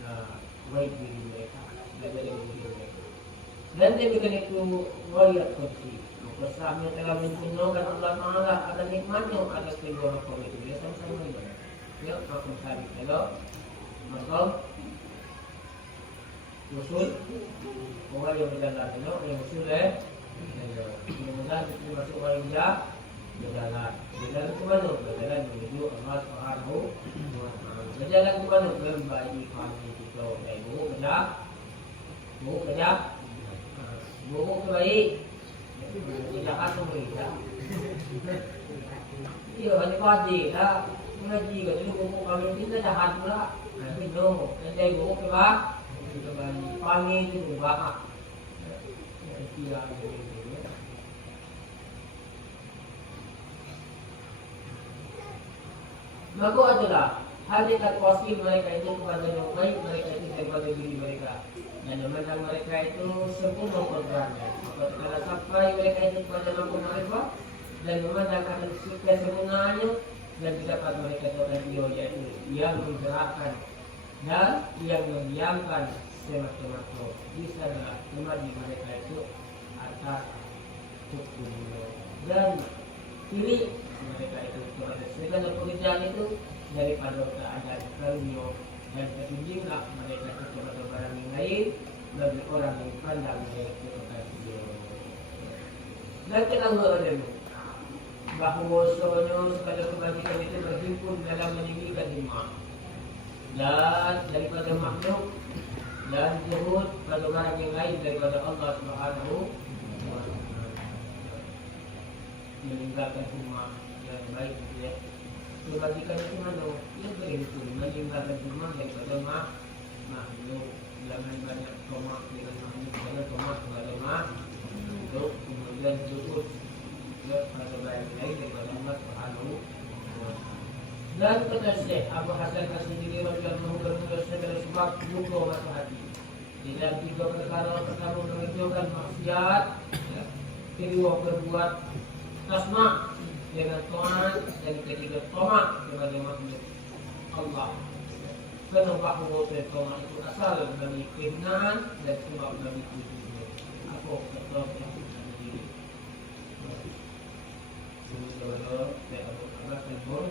Nah, baik diri mereka dari diri mereka. Dan demikian itu waliat kursi. Bersama telah menunjukkan Allah Taala ada nikmatnya atas kedua kaum itu. Dia sama-sama ibadah. Ya, aku tadi kalau maka usul orang yang berjalan yang usul mudah-mudahan itu masuk orang yang berjalan ke mana? Berjalan menuju Allah Subhanahu wa Ta'ala. Berjalan ke mana? Membagi kami kita dari buruk ke baik. Jahat tu baik tak? Ia hanya padi tak? Mengaji kat dulu buruk kami kita jahat pula. Tapi no, dari buruk ke baik. Kita bagi panggil itu berbahak. Tidak ada. Maka adalah hakikat pasti mereka itu kepada yang baik, mereka itu daripada diri mereka. Dan memandang mereka itu sempurna korbannya. Maka kalau sampai mereka itu kepada mampu mereka dan memandang akan kesempurnaannya dan dapat mereka itu akan yaitu yang menggerakkan dan yang mendiamkan semata-mata di sana kembali mereka itu atas hukumnya dan pilih mereka itu kepada segala pekerjaan itu daripada keadaan karunia dan ketunjuklah mereka itu kepada barang yang lain bagi orang yang pandang mereka kepada dia. Dan ketahuilah dulu bahawa segala kebajikan itu berhimpun dalam meninggikan iman dan daripada makhluk dan zuhud pada barang yang lain daripada Allah Subhanahu wa Ta'ala. Meninggalkan rumah yang baik ya. Kebajikan itu mana? Ia berhimpun meninggalkan rumah daripada makhluk. Jangan banyak tomak dengan makhluk, jangan tomak kepada makhluk. Kemudian zuhud ya, pada barang lain daripada Allah Subhanahu wa Ta'ala. Dan kata Syekh Abu Hasan As-Sindili radhiyallahu anhu segala sebab buka mata hati. Di dalam tiga perkara pertama menunjukkan maksiat, ya. Kedua berbuat tasma dengan taat dan ketiga tamak kepada makhluk Allah. Kerana bahawa tamak itu asal dari kehinaan dan sebab dari tujuan. Apa kata Syekh? Semoga saya akan telepon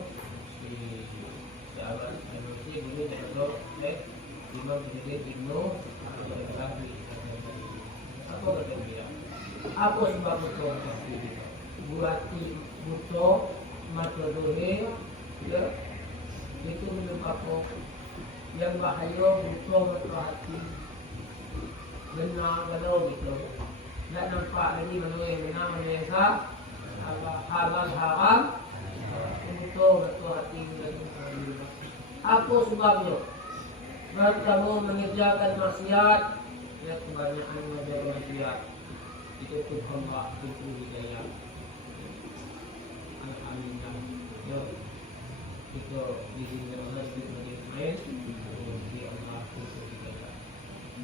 sahabat Indonesia boleh duduk Imam Syafi'i Ibnu Al-Ghazali. Apa kata dia? Apa sebab betul tafsir? Buati buto mata dohe ya itu menyebabkan yang bahaya buto mata hati benar kalau gitu. Tak nampak lagi mana yang benar mana yang salah, halal haram. Betul hati dan apa sebabnya? Kamu mengerjakan maksiat, ya kebanyakan mengerjakan maksiat. Itu pun Allah itu hidayah. Alhamdulillah. Ya, itu diizinkan Allah sebagai main. Di Allah itu hidayah.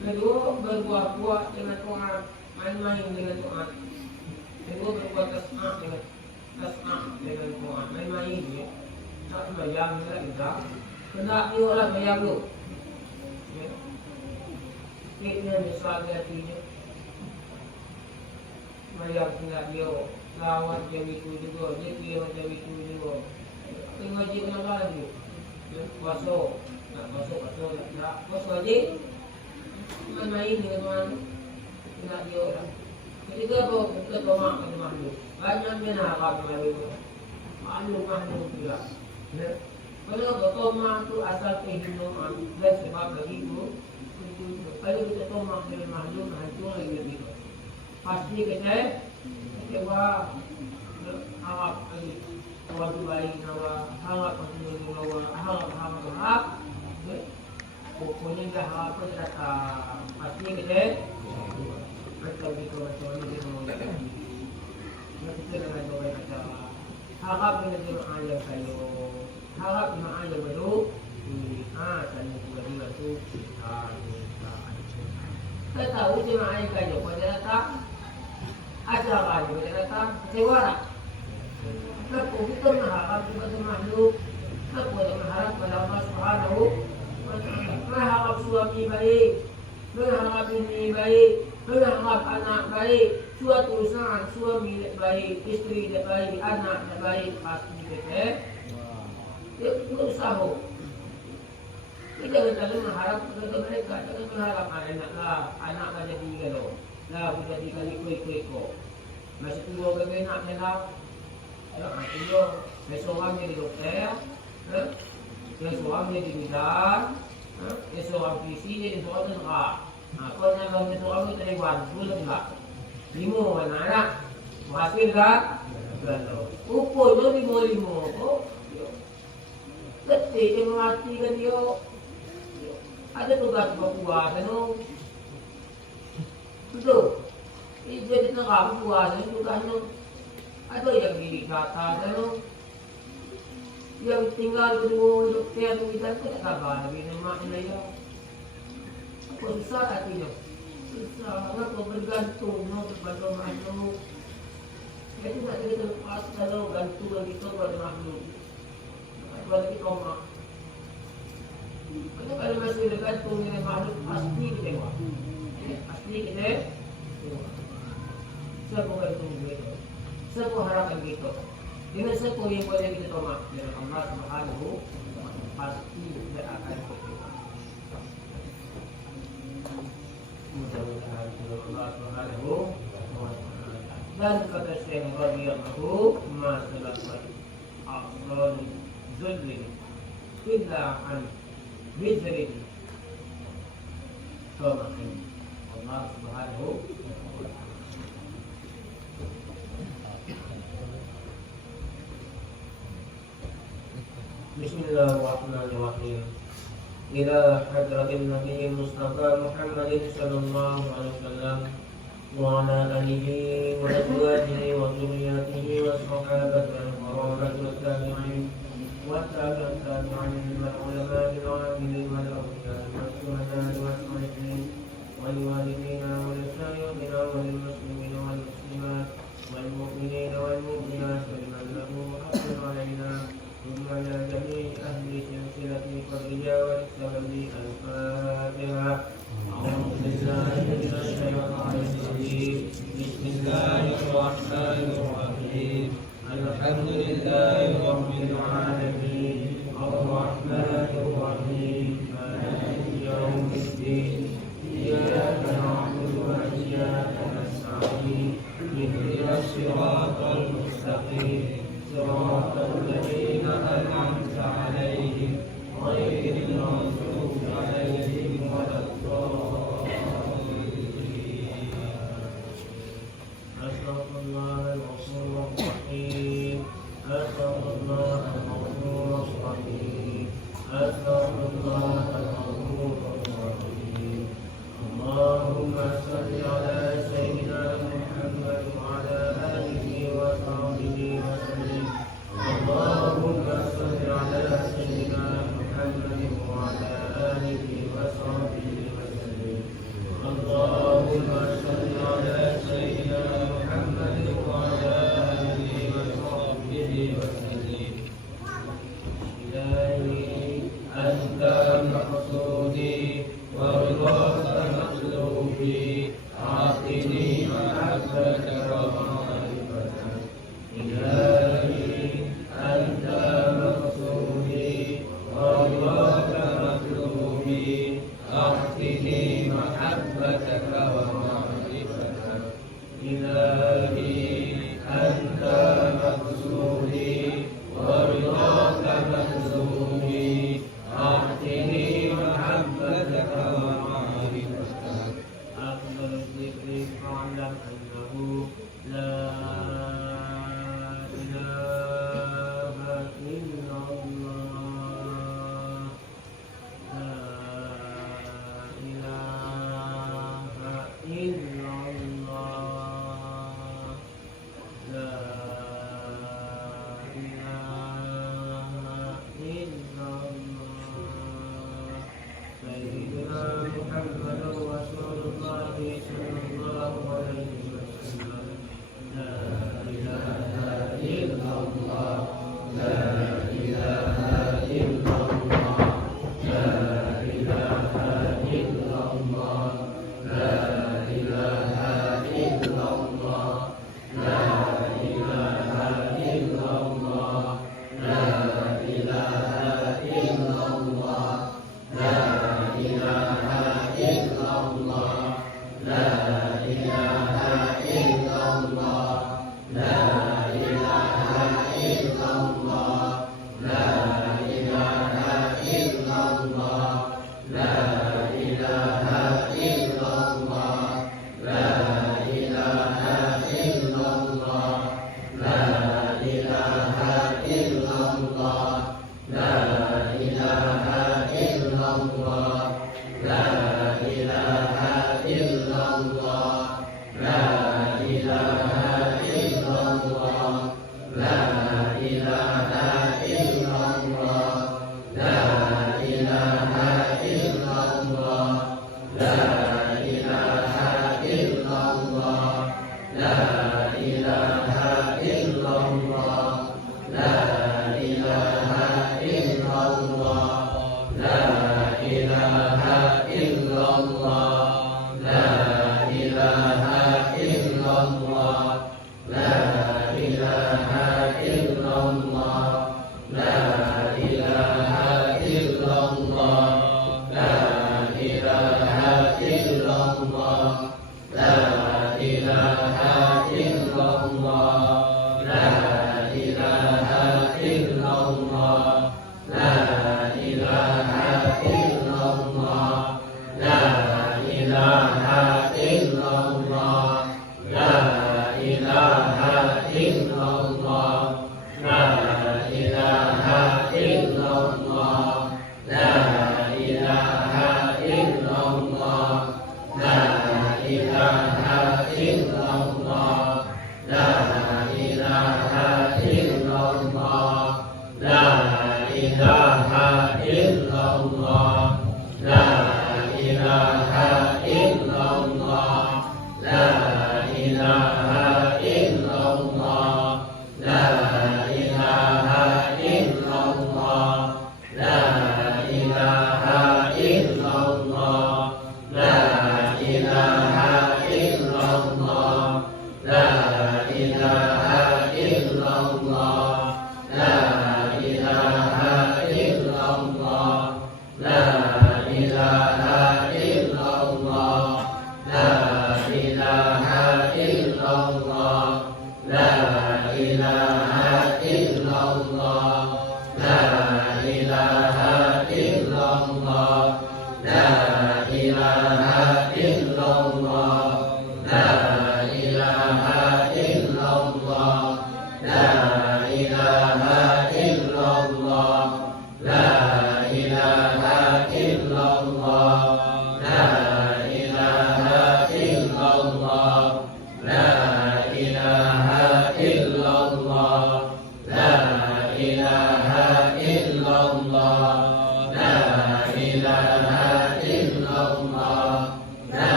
Kedua berbuat-buat dengan Tuhan, main-main dengan Tuhan. Kedua berbuat tasma' dengan Tuhan, main-main ya. Tak sembahyang tidak. Kena dia orang bayang tu. Ya. Sikitnya misal hatinya. Bayang tinggal dia. Lawan macam itu juga. Dia macam itu juga. Tengok wajib kenapa lagi? Ya. Puasa. Nak puasa. Tak puasa wajib. Main-main dengan Tuhan. Kena dia orang. Ketika apa? Kita tomak pada makhluk. Banyak dia nak harap makhluk. Makhluk juga. Ya. Kalau tomak tu asal kehinaan dan sebab lagi itu kalau kita tomak dengan makhluk hancur lagi lebih. Pasti kita kecewa harap lagi. Awak tu baik nawa harap pasti nawa harap kukunin lahat ko sa pasti kita. Macam itu macam ini semua. Macam itu dengan doa kita. Harap dengan doa yang kayu. Harap doa yang baru. Dan juga dibantu. Saya tahu doa yang kayu pada datang. Acara pada datang. Sewara. Kenapa kita mengharap kepada makhluk? Kenapa kita mengharap kepada Allah Subhanahu wa Ta'ala? Mengharap suami baik, mengharap bini baik, mengharap anak baik. Suatu saat suami baik, isteri baik, anak baik, pasti kita berusaha. Kita jangan mengharap kepada mereka, jangan mengharap anak jadi galau, lah jadi kali kuih-kuih. Masih tua bagaimana nak menang? Yang seorang jadi dokter, yang seorang jadi bidan, yang seorang polisi, yang seorang tentera. Kalau yang seorang itu dari Wan, enggak. 5 anak, berhasil tak? Ukurnya 5 kok. Ketik dia mematikan dia. Ada tugas berpuasa tu. Betul. Jadi tentera berpuasa tugasnya. Ada yang di kata tu, yang tinggal kedua dokter tu kita tak sabar lagi nama dia. Apa susah hatinya? Susah, apa bergantung kepada makhluk. Jadi nak kita lepas kalau gantung kita pada makhluk, pada kita mak. Kalau masih bergantung dengan makhluk pasti kecewa. Pasti kecewa. Siapa bergantung begitu? Sebuah harapan kita dengan sebuah yang boleh kita tomak dengan Allah Subhanahu pasti tidak akan kecewa. Mudah-mudahan Allah Subhanahu dan kata Syekh radhiyallahu masalah afdal zulli illa an bidrin tomakin Allah Subhanahu. Bismillahirrahmanirrahim. Ila hadratin Nabi Mustafa Muhammadin sallallahu alaihi wasallam wa ala alihi wa azwajihi wa dhurriyyatihi wa sahabatihi al-kiram wa tabi'in wa tabi'in wal ulama wal amilin wal awliya wal shuhada wal salihin wal walidina wal sayyidina wal muslimina wal muslimat wal mu'minina wal mu'minat wal man lahu haqqun alaina ثم على جميع أهل سلسلة القدرية والسلام الفاتحة. أعوذ بالله من الشيطان الرجيم. بسم الله الرحمن الرحيم. الحمد لله رب العالمين الرحمن الرحيم مالك يوم الدين إياك نعبد وإياك نستعين اهدنا الصراط المستقيم صراط الذين أنعمت عليهم غير المغضوب عليهم ولا الضالين. أستغفر الله الغفور الرحيم. أستغفر الله الغفور الرحيم. أستغفر الله الغفور الرحيم. اللهم صل على سيدنا محمد وعلى آله وصحبه وسلم. اللهم صل على سيدنا محمد وعلى آله وصحبه وسلم. اللهم صل على سيدنا محمد وعلى آله وصحبه وسلم. إلهي أنت مقصودي ورضاك مطلوبي أعطني محبتك ومعرفتك. إلهي أنت مقصودي ورضاك مطلوبي أعطني محبتك ومعرفتك. إلهي أنت مقصودي ورضاك مطلوبي أعطني محبتك ومعرفتك. أفضل الذكر فاعلم أنه لا إله إلا الله. لا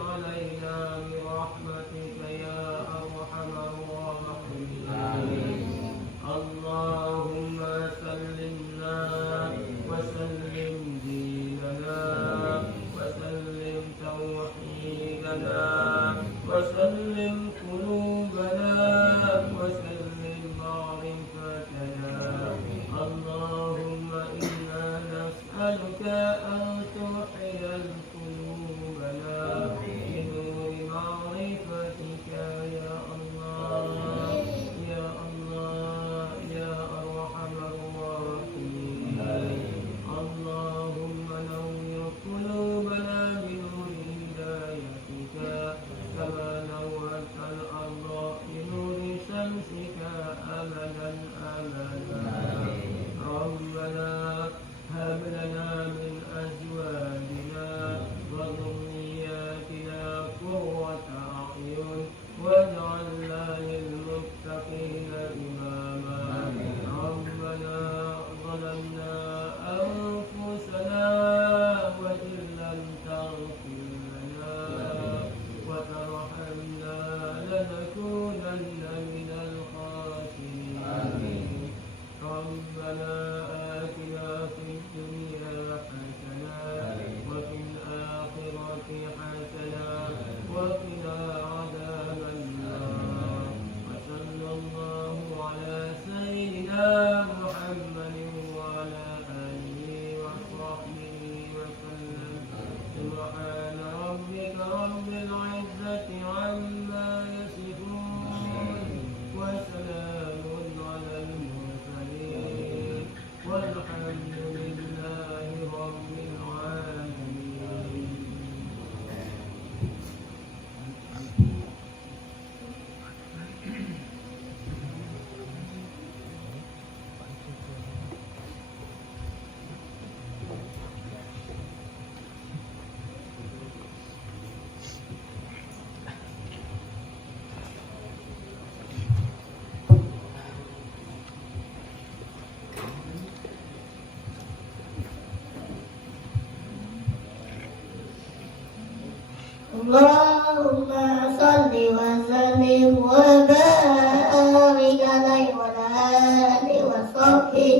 علينا برحمة نسألك أن تحيي قلوبنا بنور معرفتك يا الله يا الله يا أرحم الراحمين. اللهم نور قلوبنا بنور هدايتك كما نورت الأرض بنور شمسك أبدا أبدا. ربنا هب لنا من أزواجنا وذرياتنا قرة أعين واجعلنا للمتقين إماما. ربنا ظلمنا أنفسنا وإن لم تغفر لنا وترحمنا لنكونن من الخاسرين. ربنا آتنا في الدنيا حسنة وفي الآخرة حسنة وقنا عذاب النار. وصلى الله على سيدنا محمد وعلى آله وصحبه وسلم. سبحان ربك رب العزة عما يصفون وسلام على المرسلين والحمد لله رب العالمين. اللهم صل وسلم وبارك عليه وعلى آله وصحبه.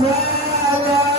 زال